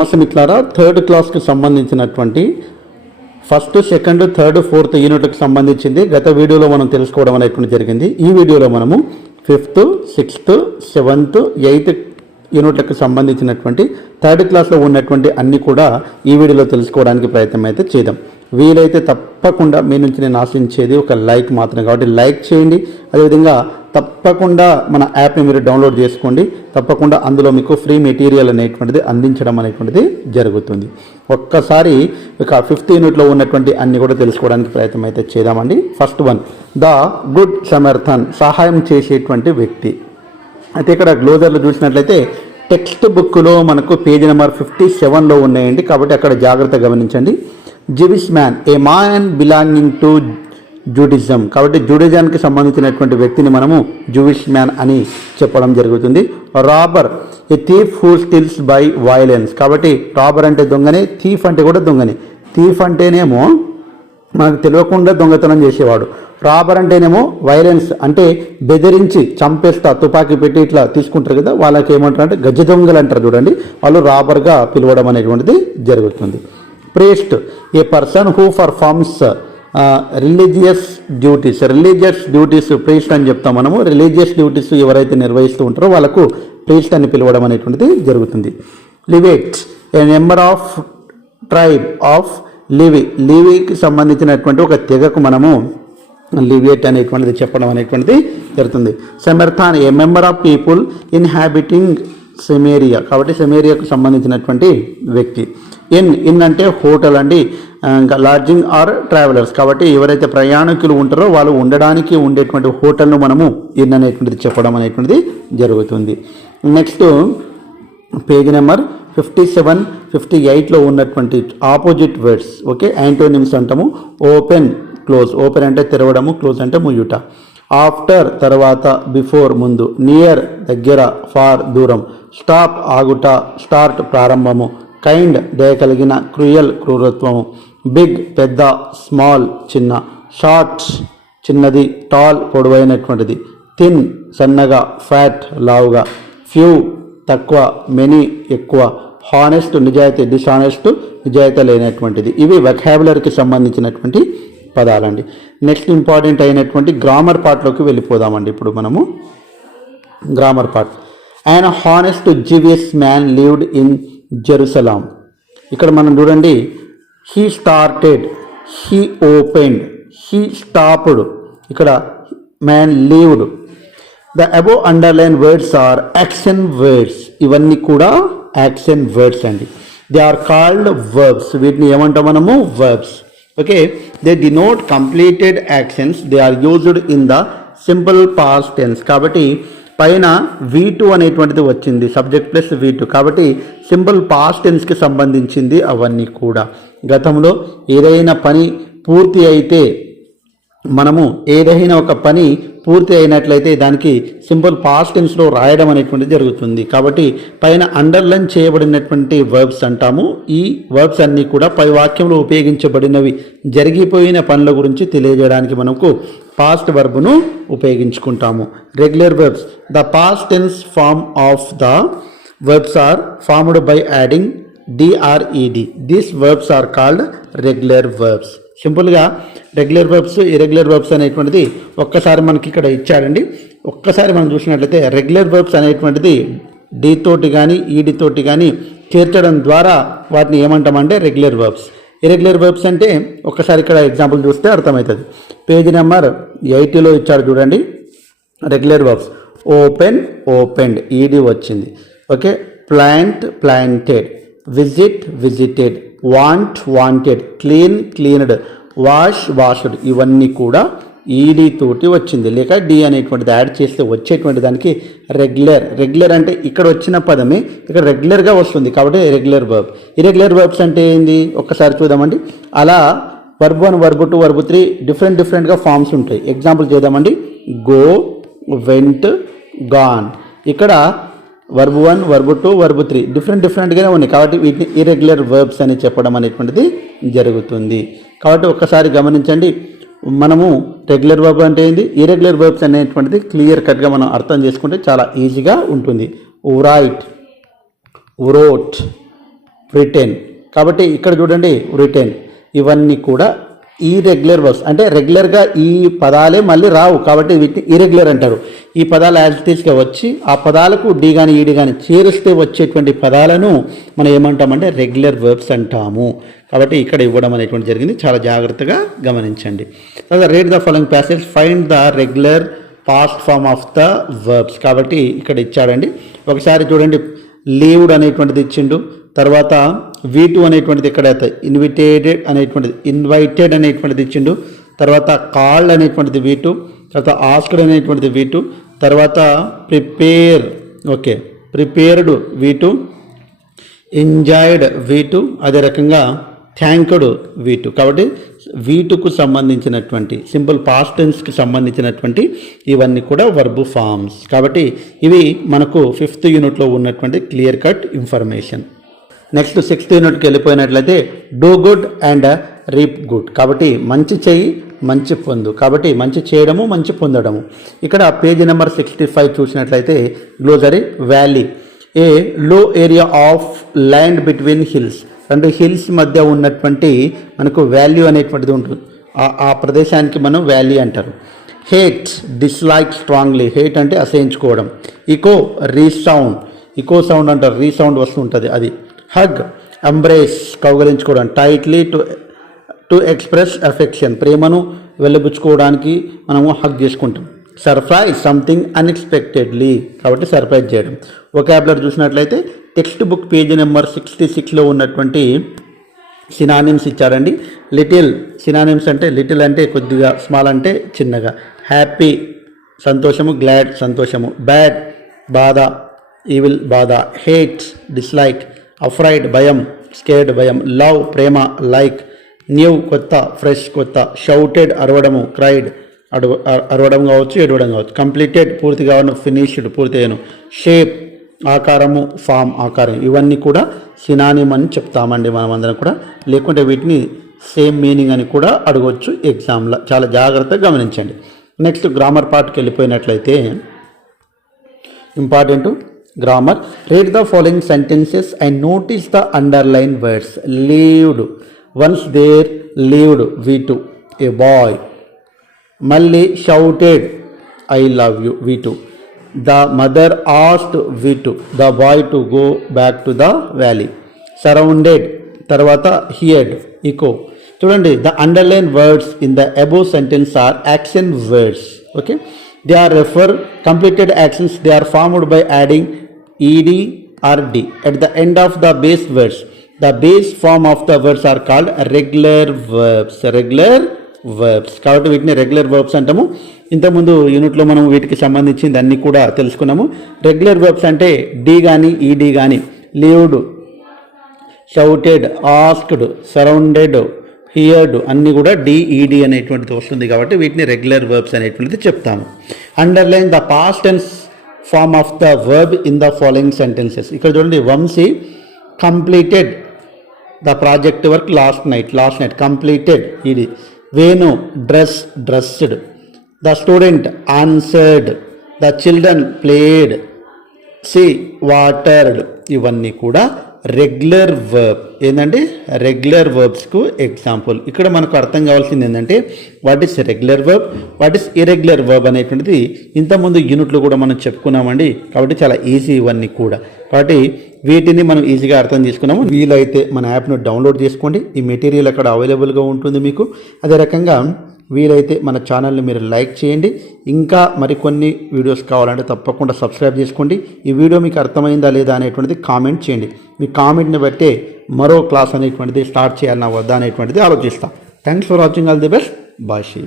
నమస్తే మిత్రులారా, థర్డ్ క్లాస్కి సంబంధించినటువంటి ఫస్ట్, సెకండ్, థర్డ్, ఫోర్త్ యూనిట్కి సంబంధించింది గత వీడియోలో మనం తెలుసుకోవడం అనేటువంటి జరిగింది. ఈ వీడియోలో మనము ఫిఫ్త్, సిక్స్త్, సెవెంత్, ఎయిత్ యూనిట్లకు సంబంధించినటువంటి థర్డ్ క్లాస్లో ఉన్నటువంటి అన్నీ కూడా ఈ వీడియోలో తెలుసుకోవడానికి ప్రయత్నం అయితే చేద్దాం. వీలైతే తప్పకుండా మీ నుంచి నేను ఆశించేది ఒక లైక్ మాత్రమే, కాబట్టి లైక్ చేయండి. అదేవిధంగా తప్పకుండా మన యాప్ని మీరు డౌన్లోడ్ చేసుకోండి. తప్పకుండా అందులో మీకు ఫ్రీ మెటీరియల్ అనేటువంటిది అందించడం అనేటువంటిది జరుగుతుంది. ఒక్కసారి ఇక ఫిఫ్త్ యూనిట్లో ఉన్నటువంటి అన్ని కూడా తెలుసుకోవడానికి ప్రయత్నం అయితే చేద్దామండి. First one, the good Samarthan, సహాయం చేసేటువంటి వ్యక్తి. అయితే ఇక్కడ గ్లోజర్లో చూసినట్లయితే టెక్స్ట్ బుక్లో మనకు పేజీ నెంబర్ 57లో ఉన్నాయండి, కాబట్టి అక్కడ జాగ్రత్తగా గమనించండి. Jewish man, a man belonging to Judaism, కాబట్టి జూడిజానికి సంబంధించినటువంటి వ్యక్తిని మనము జూవిష్ మ్యాన్ అని చెప్పడం జరుగుతుంది. Robber, A thief who stills by violence, కాబట్టి రాబర్ అంటే దొంగనే, థీఫ్ అంటే కూడా దొంగనే. థీఫ్ అంటేనేమో మనకు తెలియకుండా దొంగతనం చేసేవాడు, రాబర్ అంటేనేమో వైలెన్స్ అంటే బెదిరించి చంపేస్తా తుపాకీ పెట్టి ఇట్లా తీసుకుంటారు కదా, వాళ్ళకి ఏమంటారు అంటే గజ దొంగలు అంటారు చూడండి, వాళ్ళు రాబర్గా పిలవడం అనేటువంటిది జరుగుతుంది. Priest, A person who performs religious duties priest అని చెప్తాం మనము. రిలీజియస్ డ్యూటీస్ ఎవరైతే నిర్వహిస్తూ ఉంటారో వాళ్ళకు ప్రీస్ట్ అని పిలవడం అనేటువంటిది జరుగుతుంది. Levite, a member of tribe of లివికి సంబంధించినటువంటి ఒక తెగకు మనము లివేట్ అనేటువంటిది చెప్పడం అనేటువంటిది జరుగుతుంది. Samaritan, a member of people inhabiting Samaria, కాబట్టి సెమేరియాకు సంబంధించినటువంటి వ్యక్తి. ఇన్ అంటే హోటల్ అండి, ఇంకా లాడ్జింగ్ ఆర్ ట్రావెలర్స్, కాబట్టి ఎవరైతే ప్రయాణికులు ఉంటారో వాళ్ళు ఉండడానికి ఉండేటువంటి హోటల్ను మనము ఇన్ అనేటువంటిది చెప్పడం అనేటువంటిది జరుగుతుంది. నెక్స్ట్ పేజ్ నెంబర్ 57, 58లో ఉన్నటువంటి ఆపోజిట్ వర్డ్స్, ఓకే, యాంటోనిమ్స్ అంటాము. ఓపెన్, క్లోజ్, ఓపెన్ అంటే తెరవడము, క్లోజ్ అంటే ముయ్యుట. ఆఫ్టర్ తర్వాత, బిఫోర్ ముందు, నియర్ దగ్గర, ఫార్ దూరం, స్టాప్ ఆగుట, స్టార్ట్ ప్రారంభము, కైండ్ దయ కలిగిన, క్రూయల్ క్రూరత్వము, బిగ్ పెద్ద, స్మాల్ చిన్న, షార్ట్ చిన్నది, టాల్ పొడవైనటువంటిది, థిన్ సన్నగా, ఫ్యాట్ లావుగా, ఫ్యూ తక్కువ, మెనీ ఎక్కువ, హానెస్ట్ నిజాయితీ, డిసానెస్ట్ నిజాయితీ లేనటువంటిది. ఇవి వొకాబులరీకి సంబంధించినటువంటి పదాలండి. నెక్స్ట్ ఇంపార్టెంట్ అయినటువంటి గ్రామర్ పార్ట్లోకి వెళ్ళిపోదామండి. ఇప్పుడు మనము grammar part. And honest Jewish man lived in Jerusalem, ఇక్కడ మనం చూడండి, he started, he opened, he stopped, ఇక్కడ man lived. The above underline words are action words, ఇవన్నీ కూడా యాక్షన్ వర్డ్స్ అండి. దే ఆర్ కాల్డ్ వర్బ్స్, వీటిని ఏమంటాం మనము verbs. Okay, they denote completed actions, they are used in the simple past tense, కాబట్టి పైన V2 అనేటువంటిది వచ్చింది, సబ్జెక్ట్ ప్లస్ V2, కాబట్టి సింపుల్ పాస్ట్ టెన్స్కి సంబంధించింది అవన్నీ కూడా. గతంలో ఏదైనా పని పూర్తి అయితే, మనము ఏదైనా ఒక పని పూర్తి అయినట్లయితే దానికి సింపుల్ పాస్ట్ టెన్స్లో రాయడం అనేటువంటిది జరుగుతుంది. కాబట్టి పైన అండర్లైన్ చేయబడినటువంటి వర్బ్స్ అంటాము. ఈ వర్బ్స్ అన్నీ కూడా పై వాక్యంలో ఉపయోగించబడినవి, జరిగిపోయిన పనుల గురించి తెలియజేయడానికి మనకు పాస్ట్ వర్బ్ను ఉపయోగించుకుంటాము. Regular verbs, the past tense form of the verbs are formed by adding DRED. These verbs are called regular verbs. సింపుల్గా రెగ్యులర్ వర్బ్స్, ఇరెగ్యులర్ వర్బ్స్ అనేటువంటిది ఒక్కసారి మనకి ఇక్కడ ఇచ్చాడండి. ఒక్కసారి మనం చూసినట్లయితే రెగ్యులర్ వర్బ్స్ అనేటువంటిది D తోటి కానీ ED తోటి కానీ చేర్చడం ద్వారా వాటిని ఏమంటామంటే రెగ్యులర్ వర్బ్స్. ఇరెగ్యులర్ వర్బ్స్ అంటే ఒక్కసారి ఇక్కడ ఎగ్జాంపుల్ చూస్తే అర్థమవుతుంది. పేజీ నెంబర్ 80లో ఇచ్చాడు చూడండి, regular verbs. Open, opened, ED వచ్చింది. Okay, plant, planted, visit, visited, want, wanted, clean, cleaned, wash, washed, ఇవన్నీ కూడా ED తోటి వచ్చింది, లేక D అనేటువంటిది యాడ్ చేస్తే వచ్చేటువంటి దానికి రెగ్యులర్ అంటే ఇక్కడ వచ్చిన పదమే ఇక్కడ రెగ్యులర్గా వస్తుంది, కాబట్టి రెగ్యులర్ వర్బ్. ఇరెగ్యులర్ వర్బ్స్ అంటే ఏంది ఒక్కసారి చూద్దామండి. అలా వర్బ్ 1, వర్బ్ 2, వర్బ్ 3 డిఫరెంట్గా ఫామ్స్ ఉంటాయి. ఎగ్జాంపుల్ చేద్దామండి. గో, వెంట్, గాన్, ఇక్కడ వర్బ్ 1, వర్బ్ 2, వర్బ్ 3 డిఫరెంట్గానే ఉన్నాయి, కాబట్టి వీటిని ఇరెగ్యులర్ వర్బ్స్ అని చెప్పడం అనేటువంటిది జరుగుతుంది. కాబట్టి ఒక్కసారి గమనించండి, మనము రెగ్యులర్ వర్బ్ అంటే ఏంది, ఇరెగ్యులర్ వర్బ్స్ అనేటువంటిది క్లియర్ కట్గా మనం అర్థం చేసుకుంటే చాలా ఈజీగా ఉంటుంది. Right, wrote, retain. కాబట్టి ఇక్కడ చూడండి రిటైన్. ఇవన్నీ కూడా ఇర్రెగ్యులర్ వర్బ్స్, అంటే రెగ్యులర్గా ఈ పదాలే మళ్ళీ రావు కాబట్టి వీటిని ఇర్రెగ్యులర్ అంటారు. ఈ పదాలు యాజ్ ఇట్ ఈస్గా వచ్చి ఆ పదాలకు డి కానీ ఈడి కానీ చేరిస్తే వచ్చేటువంటి పదాలను మనం ఏమంటామంటే రెగ్యులర్ వర్బ్స్ అంటాము. కాబట్టి ఇక్కడ ఇవ్వడం అనేటువంటి జరిగింది, చాలా జాగ్రత్తగా గమనించండి. తర్వాత read the following passage, find the regular past form of the verbs. కాబట్టి ఇక్కడ ఇచ్చాడండి, ఒకసారి చూడండి. లీవ్డ్ అనేటువంటిది ఇచ్చిండు, తర్వాత V2 అనేటువంటిది ఇక్కడ ఇన్వైటెడ్ అనేటువంటిది ఇచ్చిండు, తర్వాత కాల్డ్ అనేటువంటిది V2, తర్వాత ఆస్క్డ్ అనేటువంటిది V2, తర్వాత ప్రిపేర్డ్ V2, ఎంజాయ్డ్ V2, అదే రకంగా థ్యాంక్డ్ V2. కాబట్టి V2కు సంబంధించినటువంటి సింపుల్ పాస్ట్ టెన్స్కి సంబంధించినటువంటి ఇవన్నీ కూడా వర్బ్ ఫామ్స్. కాబట్టి ఇవి మనకు 5th యూనిట్లో ఉన్నటువంటి clear cut information. Next 6th యూనిట్కి వెళ్ళిపోయినట్లయితే do good and reap good. కాబట్టి మంచి చేయి మంచి పొందు. కాబట్టి మంచి చేయడము మంచి పొందడము. ఇక్కడ పేజీ నెంబర్ 65 చూసినట్లయితే గ్లోజరీ, వ్యాలీ ఏ లో area of land between hills. రెండు హిల్స్ మధ్య ఉన్నటువంటి మనకు వాల్యూ అనేటువంటిది ఉంటుంది, ఆ ప్రదేశానికి మనం వ్యాలీ అంటారు. Hate, dislike strongly. హేట్ అంటే అసహించుకోవడం. Echo, resound. ఇకో సౌండ్ అంటారు, రీసౌండ్ వస్తుంటుంది అది. హగ్, ఎంబ్రేస్, కౌగలించుకోవడం. టైట్లీ, టు ఎక్స్ప్రెస్ అఫెక్షన్, ప్రేమను వెళ్ళబుచ్చుకోవడానికి మనము హగ్ చేసుకుంటాం. సర్ప్రైజ్, సంథింగ్ అన్ఎక్స్పెక్టెడ్లీ, కాబట్టి సర్ప్రైజ్ చేయడం. వొకాబులరీ చూసినట్లయితే టెక్స్ట్ బుక్ పేజీ నెంబర్ 66లో ఉన్నటువంటి సినానిమ్స్ ఇచ్చారండి. లిటిల్, సినానిమ్స్ అంటే లిటిల్ అంటే కొద్దిగా, స్మాల్ అంటే చిన్నగా. హ్యాపీ సంతోషము, గ్లాడ్ సంతోషము. బ్యాడ్ బాధ, ఈవిల్ బాధ. Hate dislike. అఫ్రైడ్ భయం, స్కేర్డ్ భయం. లవ్ ప్రేమ, లైక్. న్యూ కొత్త, ఫ్రెష్ కొత్త. షౌటెడ్ అరవడము, క్రైడ్ అరవడం కావచ్చు, ఏడవడం కావచ్చు. కంప్లీటెడ్ పూర్తిగా, ఫినిష్డ్ పూర్తయ్యాను. షేప్ ఆకారము, ఫామ్ ఆకారం. ఇవన్నీ కూడా సినానిమ్ అని చెప్తామండి మనం అందరం కూడా, లేకుంటే వీటిని సేమ్ మీనింగ్ అని కూడా అడగవచ్చు ఎగ్జామ్లో. చాలా జాగ్రత్తగా గమనించండి. నెక్స్ట్ గ్రామర్ పార్ట్కి వెళ్ళిపోయినట్లయితే important grammar. Read the following sentences and notice the underline words. Lived, once there lived V2 a boy. మళ్ళీ shouted I love you V2. The mother asked V2 the boy to go back to the valley. Surrounded, తర్వాత heard, echo. చూడండి, the underlined words in the above sentence are action words. Okay, they are refer completed actions. They are formed by adding ed or d at the end of the base words. The base form of the words are called regular verbs. కాబట్టి వీటిని regular verbs అంటాము. ఇంతకుముందు యూనిట్లో మనం వీటికి సంబంధించింది అన్నీ కూడా తెలుసుకున్నాము. రెగ్యులర్ వర్బ్స్ అంటే డి కానీ ఈడి కానీ, లీవ్డ్, షౌటెడ్, ఆస్క్డ్, సరౌండెడ్, హియర్డ్ అన్నీ కూడా డిఈడి అనేటువంటిది వస్తుంది. కాబట్టి వీటిని రెగ్యులర్ వర్బ్స్ అనేటువంటిది చెప్తాము. Underline the past tense form of the verb in the following sentences. ఇక్కడ చూడండి, Vamshi completed the project work last night. Completed ఇది. Venu dressed. The student answered. The children played. She watered. ఇవన్నీ కూడా రెగ్యులర్ వర్బ్. ఏంటంటే regular వర్బ్స్కు example. ఇక్కడ మనకు అర్థం కావాల్సింది ఏంటంటే what is regular verb, what is irregular verb అనేటువంటిది ఇంతకుముందు యూనిట్లో కూడా మనం చెప్పుకున్నామండి. కాబట్టి చాలా ఈజీ ఇవన్నీ కూడా. కాబట్టి వీటిని మనం ఈజీగా అర్థం చేసుకున్నాము. వీలైతే మన యాప్ను డౌన్లోడ్ చేసుకోండి. ఈ మెటీరియల్ అక్కడ అవైలబుల్గా ఉంటుంది మీకు. అదే రకంగా వీలైతే మన ఛానల్ని మీరు లైక్ చేయండి. ఇంకా మరికొన్ని వీడియోస్ కావాలంటే తప్పకుండా సబ్స్క్రైబ్ చేసుకోండి. ఈ వీడియో మీకు అర్థమైందా లేదా అనేటువంటిది కామెంట్ చేయండి. మీ కామెంట్ని బట్టే మరో క్లాస్ అనేటువంటిది స్టార్ట్ చేయాలన్నా వద్దా అనేటువంటిది ఆలోచిస్తాం. Thanks for watching. All the best. Bye.